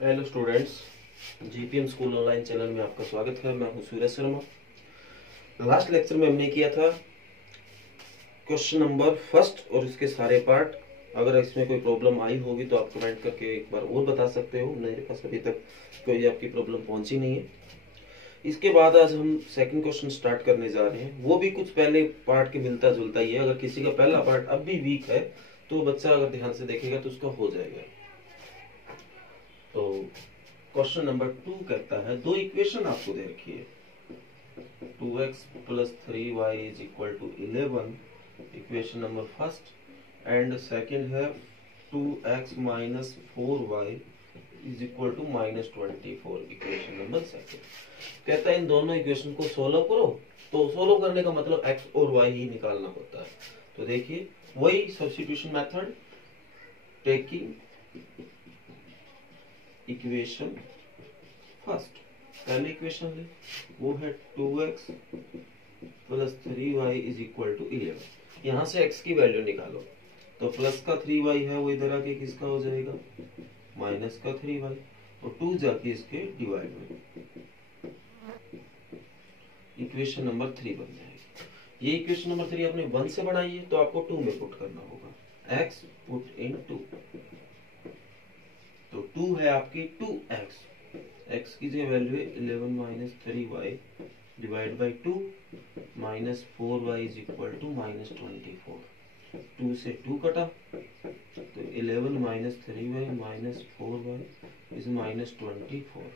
Hello students, GPM school online channel में आपका स्वागत है। मैं हूं सूरज शर्मा। लास्ट लेक्चर में हमने किया था क्वेश्चन नंबर फर्स्ट और इसके सारे पार्ट। अगर इसमें कोई प्रॉब्लम आई होगी तो आप कमेंट करके एक बार और बता सकते हो। मेरे पास अभी तक कोई आपकी प्रॉब्लम पहुंची नहीं है। इसके बाद आज हम सेकंड क्वेश्चन स्टार्ट करने जा रहे हैं। वो भी कुछ पहले पार्ट के मिलता जुलता ही है। अगर किसी का पहला पार्ट अब भी वीक है तो बच्चा अगर ध्यान से देखेगा तो उसका हो जाएगा। तो क्वेश्चन नंबर 2 कहता है, दो इक्वेशन आपको दे रखी है। 2x plus 3y is equal to 11, equation number first, and second है 2x minus 4y is equal to minus 24, equation number second. कहता है इन दोनों इक्वेशन को सोल्व करो। तो सोल्व करने का मतलब x और y ही निकालना होता है। तो देखिए वही substitution method, taking equation first. पहले इक्वेशन ले, वो है 2x plus 3y is equal to 11। यहां से x की वैल्यू निकालो। तो प्लस का 3y है वो इधर आके किसका हो जाएगा, माइनस का 3y, और 2 जाके इसके डिवाइड में इक्वेशन नंबर 3 बन जाएगी। ये इक्वेशन नंबर 3 आपने 1 से बढ़ाई है तो आपको 2 में पुट करना होगा। x पुट इन 2, तो 2 है आपकी 2x, x की जो वैल्यू है 11 minus 3y divide by 2, minus 4y is equal to minus 24। 2 से 2 कटा तो 11 minus 3y minus 4y is minus 24।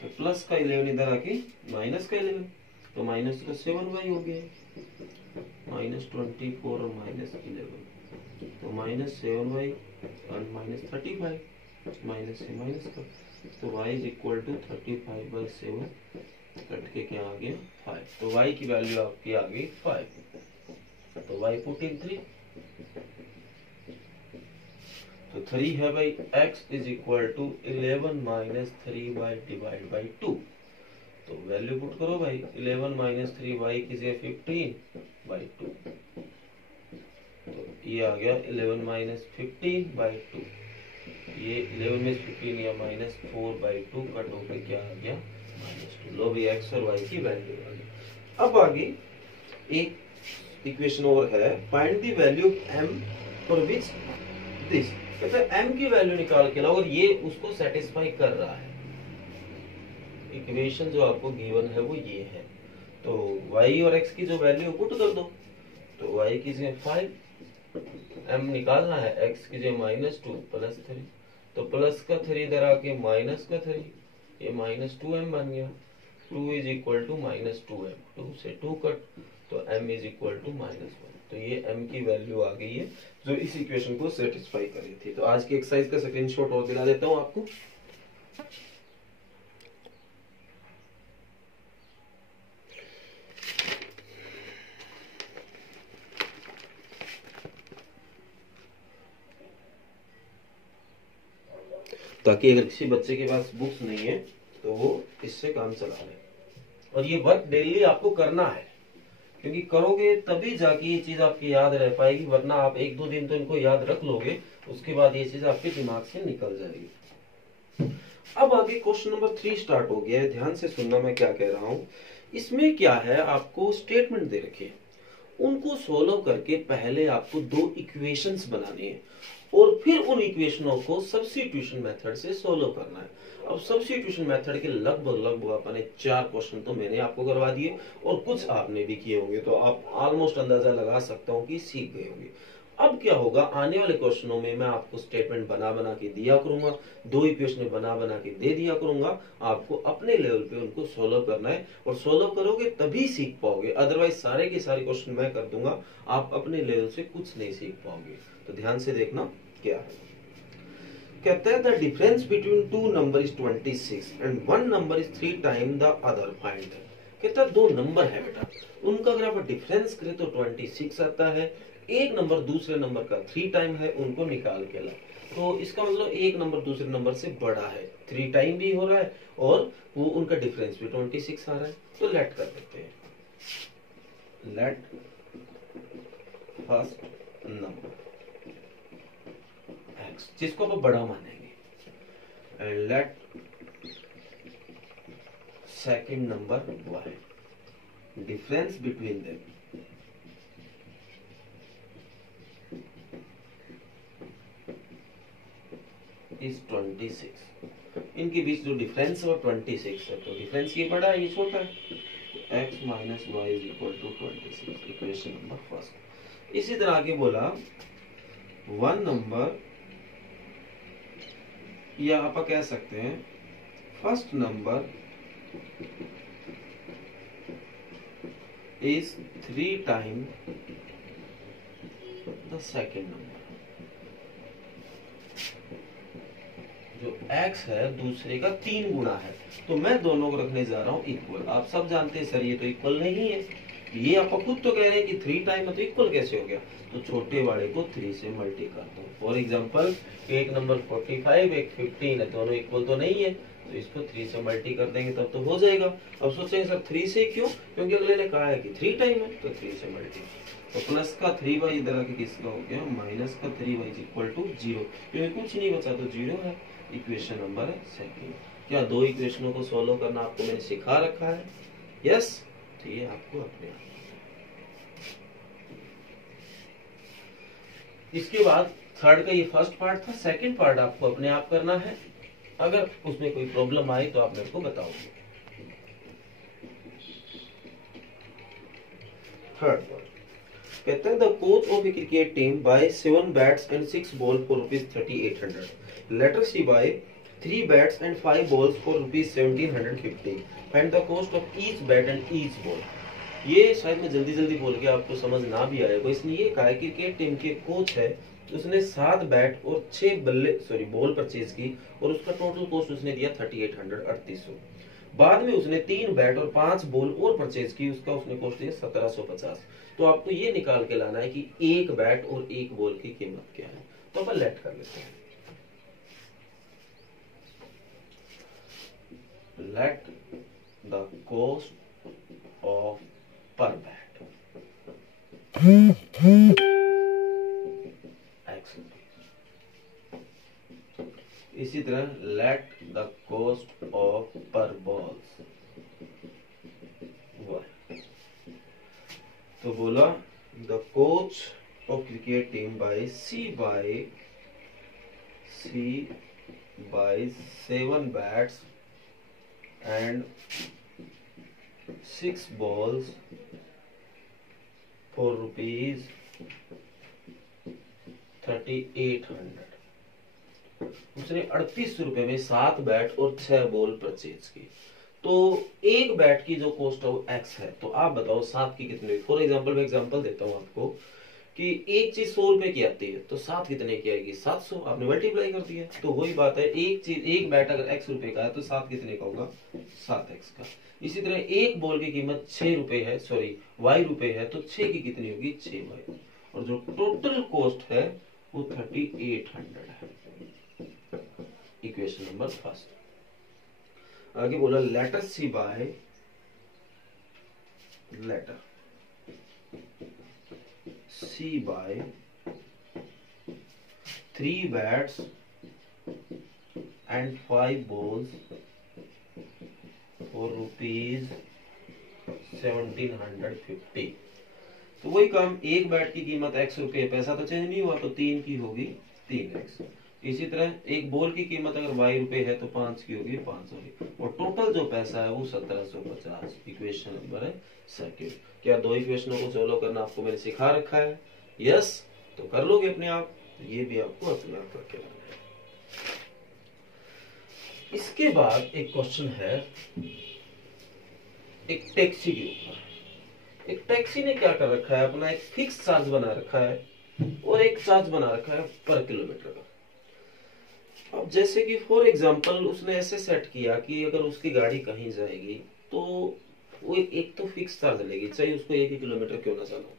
तो प्लस का 11 इधर आके माइनस का 11, तो माइनस का 7y हो गया, माइनस 24 और माइनस 11, तो माइनस 7y और माइनस 35, माइनस से माइनस का, तो y is equal to 35/7, cut के क्या आ गया 5। तो y की वैल्यू आपकी आ गई 5। तो y पुट इन 3, तो 3 है भाई, x is equal to 11 minus 3y divide by 2। तो वैल्यू पुट करो भाई, 11 माइनस 3y की जगह 15/2, तो ये आ गया 11 माइनस 15/2। ये 11 में 15 या माइनस 4/2 कट होकर क्या आ गया, -2। लो भी x और y की वैल्यू आ गई। अब आगे एक इक्वेशन और है, find the value m for which this. कहता है m की वैल्यू निकाल के लाओ और ये उसको सेटिस्फाई कर रहा है। इक्वेशन जो आपको गिवन है वो ये है। तो y और x की जो वैल्यू पुट कर दो। तो y की जगह 5, m निकालना है, x की जगह -2 प्लस 3, तो प्लस का 3 इधर आके माइनस का 3, ये -2m बन गया। 2 इज इक्वल टू -2m, 2 से 2 कट, तो m इज इक्वल टू -1। तो ये m की वैल्यू आ गई है जो इस इक्वेशन को सेटिस्फाई कर रही थी। तो आज की एक्सरसाइज का स्क्रीनशॉट और दिला देता हूं आपको। ताकि अगर किसी बच्चे के पास बुक्स नहीं है तो वो इससे काम चला ले। और ये वर्क डेली आपको करना है, क्योंकि करोगे तभी जाके ये चीज आपकी याद रह पाएगी, वरना आप 1-2 दिन तो इनको याद रख लोगे, उसके बाद ये चीज आपके दिमाग से निकल जाएगी। अब आगे क्वेश्चन नंबर 3 स्टार्ट हो गया है। ध्यान से सुनना मैं क्या कह रहा हूं। इसमें क्या है, आपको स्टेटमेंट दे रखे हैं, उनको सोल्व करके पहले आपको 2 इक्वेशंस बनाने हैं और फिर उन इक्वेशनों को सब्स्टिट्यूशन मेथड से सोल्व करना है। अब सब्स्टिट्यूशन मेथड के लगभग अपने 4 क्वेश्चन तो मैंने आपको करवा दिए और कुछ आपने भी किए होंगे, तो आप ऑलमोस्ट अंदाजा लगा सकता हूं कि सीख गए होंगे। अब क्या होगा, आने वाले क्वेश्चनों में मैं आपको स्टेटमेंट बना बना के दिया करूंगा, 2 इक्वेशन बना बना के दे दिया करूंगा। आपको अपने लेवल पे उनको सोल्व करना है और सोल्व करोगे तभी सीख पाओगे, अदरवाइज सारे के सारे क्वेश्चन मैं कर दूंगा, आप अपने लेवल से कुछ नहीं सीख पाओगे। तो ध्यान से देखना क्या है। कहता है the difference between 2 number is 26 and 1 number is 3 time the other, find. कहता है 2 नंबर है बेटा, उनका अगर आप डिफरेंस करें तो 26 आता है, एक नंबर दूसरे नंबर का 3 टाइम है, उनको निकाल के ला। तो इसका मतलब एक नंबर दूसरे नंबर से बड़ा है, 3 टाइम भी हो रहा है और वो उनका डिफरेंस भी 26 आ रहा है। तो लेट कर देते हैं, लेट फर्स्ट नंबर x, जिसको आप बड़ा मानेंगे। and let second number y. Difference between them is 26. इनके बीच जो डिफरेंस है वो 26 है, तो डिफरेंस ये बड़ा है ये छोटा है। x minus y is equal to 26, equation number first. इसी तरह आगे बोला वन नंबर, या आप कह सकते हैं first number is 3 time the second number. जो x है दूसरे का 3 गुना है, तो मैं दोनों को रखने जा रहा हूं इक्वल। आप सब जानते हैं सर ये तो इक्वल नहीं है, ये आप खुद तो कह रहे हैं कि 3 टाइम है तो इक्वल कैसे हो गया, तो छोटे वाले को 3 से मल्टी कर दो। फॉर एग्जांपल एक नंबर 45 एक 15 है, दोनों इक्वल तो नहीं है, तो इसको 3 से मल्टी कर देंगे तब तो हो जाएगा। अब सोचेंगे सर 3 से क्यों, क्योंकि अगले ने कहा है कि 3 टाइम है, तो 3 से मल्टी। तो प्लस का 3y इधर आके किसका हो गया, माइनस का 3y इज इक्वल टू 0, क्योंकि कुछ नहीं बचा तो 0 है। इक्वेशन नंबर है सेकंड। क्या दो इक्वेशनों को सॉल्व करना आपको मैंने सिखा रखा है? यस, तो ये आपको अपने आप। इसके बाद थर्ड का ये फर्स्ट पार्ट था, सेकंड पार्ट आपको अपने आप करना है। अगर उसमें कोई प्रॉब्लम आई तो आप मेरे को बताओगे। थर्ड पार्ट कहते हैं the coach of a cricket team buy 7 bats and 6 ball for ₹3800. Later she buy 3 bats and 5 balls for ₹1750. Find the cost of each bat and each ball. ये शायद मैं जल्दी बोल के आपको समझ ना भी आएगा, इसने ये कहा है क्रिकेट टीम के कोच है, उसने 7 बैट और 6 बॉल परचेज की और उसका टोटल कॉस्ट उसने दिया 3800 3800। बाद में उसने 3 बैट और 5 बॉल और परचेज की, उसका उसने कॉस्ट दिया 1750। तो आपको ये निकाल के लाना है कि एक बैट और एक बॉल की कीमत क्या है। तो अपन लेट कर लेते हैं। Let the cost of per bat x। इसी तरह let the cost of per balls y। तो बोला the coach of cricket team buy C by 7 bats and 6 balls for ₹3800। उसने 3800 रुपए में 7 बैट और 6 बॉल परचेज की। तो एक बैट की जो कॉस्ट है वो x है, तो आप बताओ 7 की कितनी। फॉर एग्जांपल मैं एग्जांपल देता हूं आपको कि एक चीज 100 रुपए की आती है, तो 7 कितने की आएगी, 700। आपने मल्टीप्लाई कर दिया। तो वही बात है, एक बैट अगर x रुपए का है तो 7 कितने का होगा, 7x का। इसी तरह एक बॉल की कीमत 6 रुपए है, y रुपए है, तो 6 की कितनी होगी, 6y। और जो टोटल कॉस्ट है वो 3800 है। Equation number first. आगे बोला later she buy later C by 3 bats and 5 balls for ₹1750। तो वही काम, एक बैट की कीमत x रुपये, पैसा तो चेंज नहीं हुआ, तो 3 की होगी 3x। इसी तरह एक बॉल की कीमत अगर y रुपये है तो 5 की होगी 500, और टोटल जो पैसा है वो 1750। इक्वेशन नंबर है सेकंड। क्या दो इक्वेशनों को सॉल्व करना आपको मैंने सिखा रखा है? यस, तो कर लोगे अपने आप। ये भी आपको अपने आप करके लाना है। इसके बाद एक क्वेश्चन है एक टैक्सी के ऊपर। एक टैक्सी ने क्या कर रखा है, अपना एक फिक्स चार्ज बना रखा है और एक चार्ज बना रखा है पर किलोमीटर का। अब जैसे कि फॉर एग्जांपल उसने ऐसे सेट किया कि अगर उसकी गाड़ी कहीं जाएगी तो वो एक तो फिक्स चार्ज लेगी, चाहे उसको 1 ही किलोमीटर क्यों ना चलो।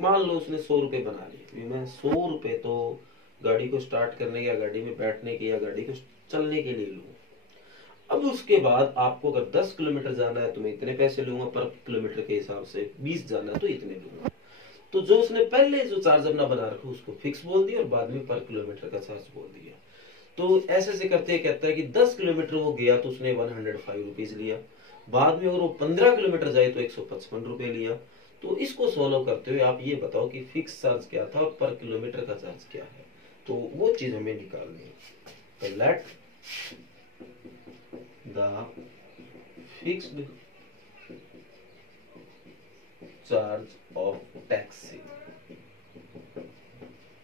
मान लो उसने 100 रुपए बना लिए, मैं 100 रुपए तो गाड़ी को स्टार्ट करने या गाड़ी में बैठने के या गाड़ी को चलने के लिए लूँ। अब उसके बाद आपको अगर 10 किलोमीटर जाना है तो मैं इतने पैसे लूंगा पर किलोमीटर के हिसाब से, 20 जाना है तो इतने लूंगा। तो जो उसने पहले जो चार्ज अपना बना रखा उसको फिक्स बोल दिया और बाद में पर किलोमीटर का चार्ज बोल दिया। तो ऐसे ऐसे करते कहता है कि 10 किलोमीटर वो गया तो उसने 105 रुपीज लिया, बाद में अगर वो 15 किलोमीटर जाए तो 155 रुपए लिया। तो इसको सॉल्व करते हुए आप ये बताओ कि फिक्स चार्ज क्या था और पर किलोमीटर का चार्ज क्या है, तो वो चीज हमें निकालनी है। तो let the fixed charge of taxi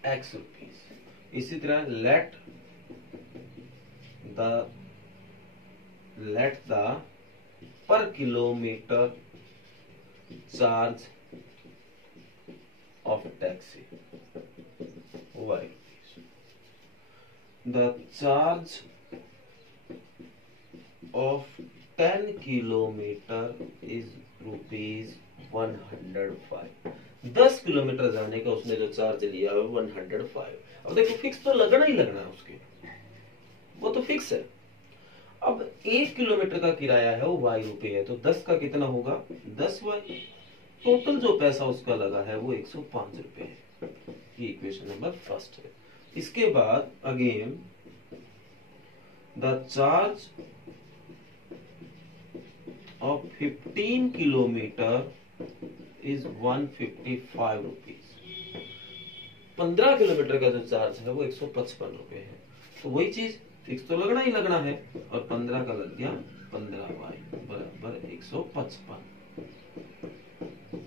x rupees. इसी तरह लेट द पर kilometre charge of taxi y rupees. The charge of 10 kilometer is rupees 105। 10 kilometre जाने का उसने जो चार्ज लिया है 105। अब देखो फिक्स तो लगना ही लगना है उसके, वो तो फिक्स है। अब 1 किलोमीटर का किराया है वो y रुपए है, तो 10 का कितना होगा 10y। टोटल जो पैसा उसका लगा है वो 105 रुपए है। ये इक्वेशन नंबर फर्स्ट है। इसके बाद again the charge of 15 kilometre is 155 rupees. 15 kilometre का जो चार्ज है वो 155 रुपए है। तो वही चीज फिक्स तो लगना ही लगना है, और 15 का लग गया 15y बराबर 155।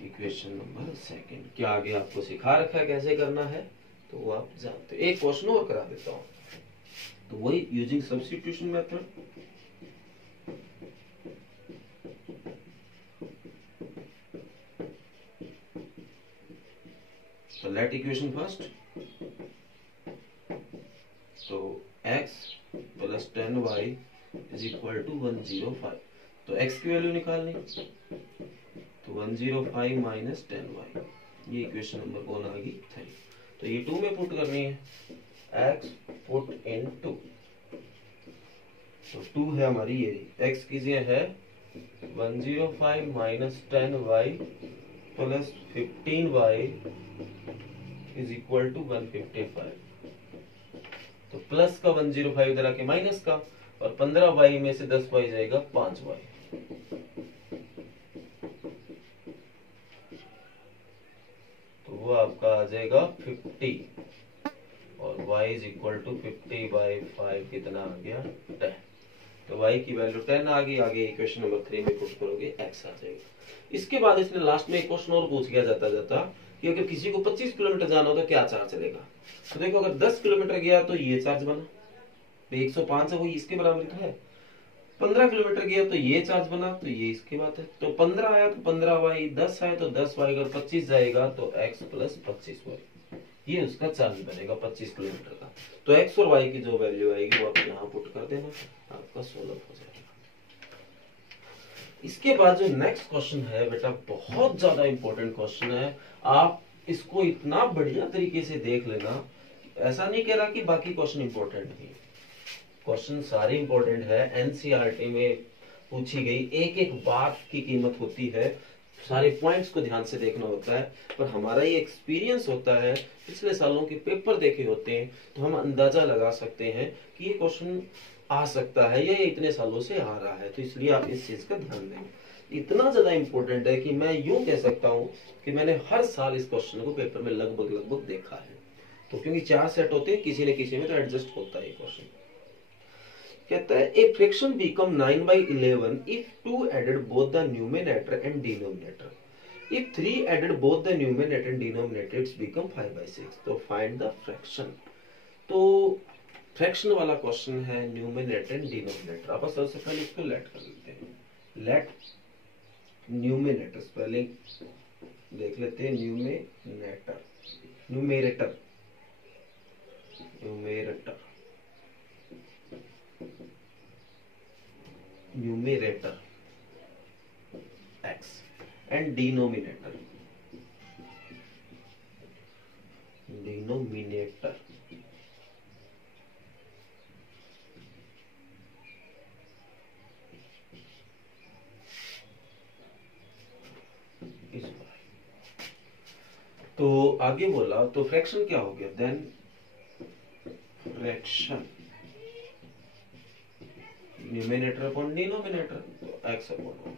Equation number second. क्या आगे आपको सिखा रखा है कैसे करना है, तो वो आप जानते हो। एक क्वेश्चन और करा देता हूं, तो वही यूजिंग सब्स्टिट्यूशन मेथड। तो लेट इक्वेशन फर्स्ट, तो x plus 10y is equal to 105। तो x की वैल्यू निकालनी, तो 105 माइनस 10y, ये इक्वेशन नंबर कौन आ गई 3। तो ये 2 में पुट करनी है, x पुट इन 2। तो 2 है हमारी ये, x कीजिए है 105 minus 10y plus 15y is equal to 155। तो प्लस का 105 इधर आके माइनस का, और 15y में से 10y जाएगा 5y। तो वो आपका आ जाएगा 50, और y is equal to 50 by 5 कितना आ गया 10। तो y की वैल्यू 10 आ गई। आगे इक्वेशन नंबर 3 में पुट करोगे x आ जाएगा। इसके बाद इसने लास्ट में एक क्वेश्चन और पूछ गया जाता जाता कि अगर किसी को 25 किलोमीटर जाना हो तो क्या चार्ज चलेगा। तो देखो अगर 10 किलोमीटर गया तो ये चार्ज बना, तो 105 है वो इसके बराबर तो है। 15 किलोमीटर गया तो ये चार्ज बना, तो ये इसकी बात है। तो 15 आया तो 15y, 10 आया तो 10y, अगर 25 जाएगा तो x प्लस 25y, ये उसका चार्ज बनेगा 25 किलोमीटर का। तो x और y की जो वैल्यू आएगी वो आप यहाँ पुट कर देना, आपका सॉल्व हो जाएगा। इसके बाद जो नेक्स्ट क्वेश्चन है बेटा बहुत ज्यादा इंपॉर्टेंट क्वेश्चन है। आप इसको इतना बढ़िया तरीके से देख लेना, ऐसा नहीं कह रहा कि बाकी क्वेश्चन इंपॉर्टेंट नहीं, क्वेश्चन सारे इंपॉर्टेंट है। एनसीईआरटी में पूछी गई एक एक बात की कीमत होती है, सारे पॉइंट्स को ध्यान से देखना होता है। पर हमारा ये एक्सपीरियंस होता है, पिछले सालों के पेपर देखे होते हैं, तो हम अंदाजा लगा सकते हैं कि ये क्वेश्चन आ सकता है या ये इतने सालों से आ रहा है। तो इसलिए आप इस चीज का ध्यान दें। इतना ज्यादा इंपॉर्टेंट है कि मैं यूं कह सकता हूं कि मैंने हर साल इस क्वेश्चन को पेपर में लगभग देखा है। तो क्योंकि 4 सेट होते हैं, किसी न किसी में तो एडजस्ट होता है ये क्वेश्चन। कहता है a fraction become 9/11 if 2 added both the numerator and denominator, if 3 added both the numerator and denominator it's become 5/6। तो फाइंड द फ्रैक्शन। तो फ्रैक्शन वाला क्वेश्चन है, न्यूमरेटर एंड डिनोमिनेटर। आप सबसे पहले इसको लेट कर लेते हैं। लेट न्यूमरेटर स्पेलिंग देख लेते हैं, numerator numerator numerator numerator x and denominator denominator तो आगे बोला तो फ्रैक्शन क्या हो गया, then fraction numerator upon denominator, तो x अपॉन।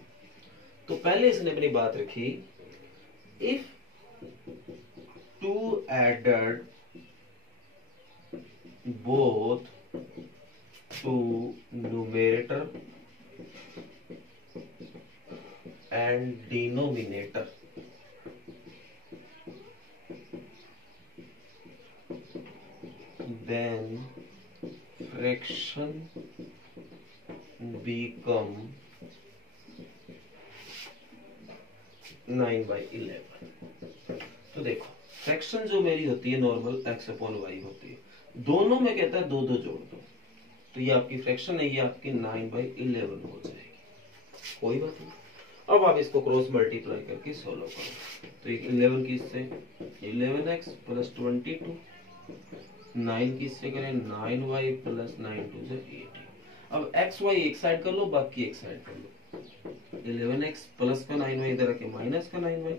तो पहले इसने अपनी बात रखी, if two added both to numerator and denominator, then fraction become 9/11। तो देखो फ्रैक्शन जो मेरी होती है नॉर्मल x अपॉन वाई होती है, दोनों में कहता है 2 2 जोड़ दो, तो ये आपकी फ्रैक्शन है, ये आपकी 9/11 हो जाएगी, कोई बात नहीं। अब आप इसको क्रॉस मल्टीप्लाई करके सोल्व करो, तो 11 की इससे 11x प्लस 22, 9 की इससे करें 9y प्लस 9 2 से 18। अब x y एक साइड कर लो, बाकी एक साइड कर लो। 11x प्लस का 9y इधर आके माइनस का 9y,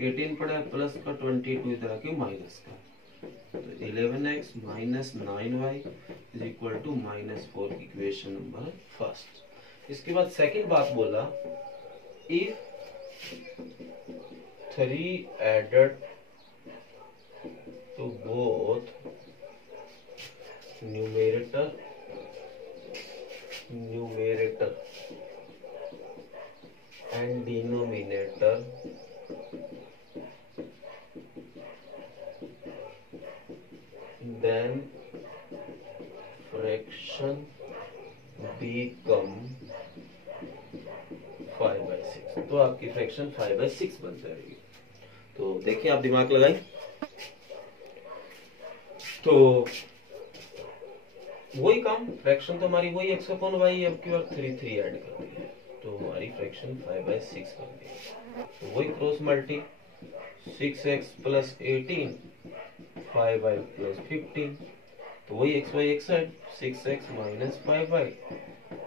18 पड़ा है प्लस का 22 इधर आके माइनस का, तो 11x minus 9y is equal to -4 की इक्वेशन नंबर फर्स्ट। इसके बाद सेकंड बात बोला, if 3 added to both numerator and denominator, then fraction become 5/6। तो आपकी फ्रैक्शन 5/6 बन जाएगी। तो देखिए आप दिमाग लगाएं, तो वही काम, फ्रैक्शन तो हमारी वही x अपॉन वाई, अब की बार 3 ऐड कर दी है, तो हमारी फ्रैक्शन 5/6 बन गई। तो वही cross multi, 6x plus 18 5y plus 15, तो वही x y एक साइड, 6x माइनस 5y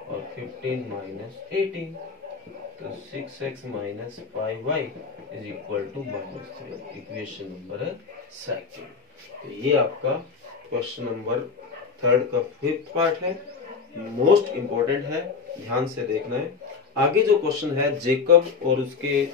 और 15 माइनस 18, तो 6x minus 5y is equal to -3, equation number second. तो ये आपका क्वेश्चन नंबर थर्ड का 5th पार्ट है, मोस्ट इंपॉर्टेंट है, ध्यान से देखना है। आगे जो क्वेश्चन है जेकब और उसके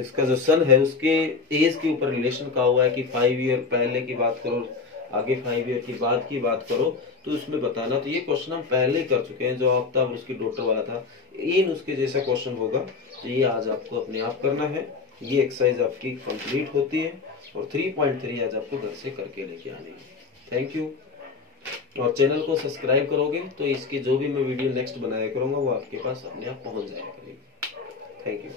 इसका जो सन है उसके एज के ऊपर रिलेशन कहा हुआ है कि 5 ईयर पहले की बात करो, आगे 5 ईयर की बाद की बात करो, तो उसमें बताना। तो ये क्वेश्चन हम पहले कर चुके हैं, जो आफ्ताब और उसकी डॉटर वाला था, इन उसके जैसा क्वेश्चन होगा, तो ये आज आपको अपने आप करना है। ये एक्सरसाइज आपकी कंप्लीट होती है और 3.3 आज आपको घर से करके लेके आनी है। Thank you. और चैनल को सब्सक्राइब करोगे तो इसकी जो भी मैं वीडियो नेक्स्ट बनाया करूंगा वो आपके पास अपने आप पहुंच जाया करेगी। Thank you.